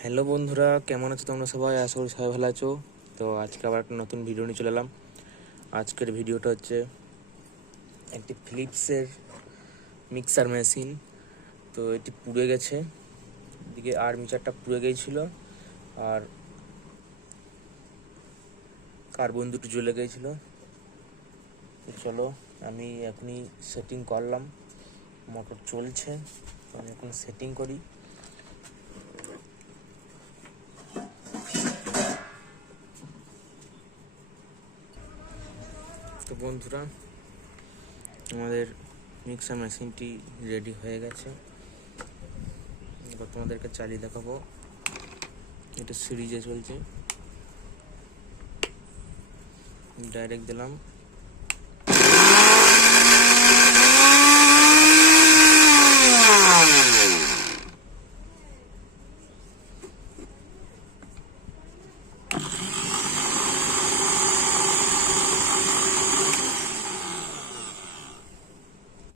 Hello বন্ধুরা, কেমন আছো তোমরা সবাই? আশা করি সবাই ভালো আছো। তো আজকে আবার একটা নতুন ভিডিও নিয়ে চলে এলাম। আজকের ভিডিওটা হচ্ছে একটি ফিলিপসের মিক্সার মেশিন। তো এটি পুড়ে গেছে, এদিকে আর্মিচারটা পুড়ে গিয়েছিল আর কার্বন দুটো জ্বলে গিয়েছিল। তো চলো, আমি এখনই সেটিং করলাম, মোটর চলছে, আমি এখন সেটিং করি। তো বন্ধুরা, আমাদের মিক্সার মেশিনটি রেডি হয়ে গেছে। এবার তোমাদেরকে চালিয়ে দেখাবো। এটা সিরিজে চলছে, ডাইরেক্ট দিলাম।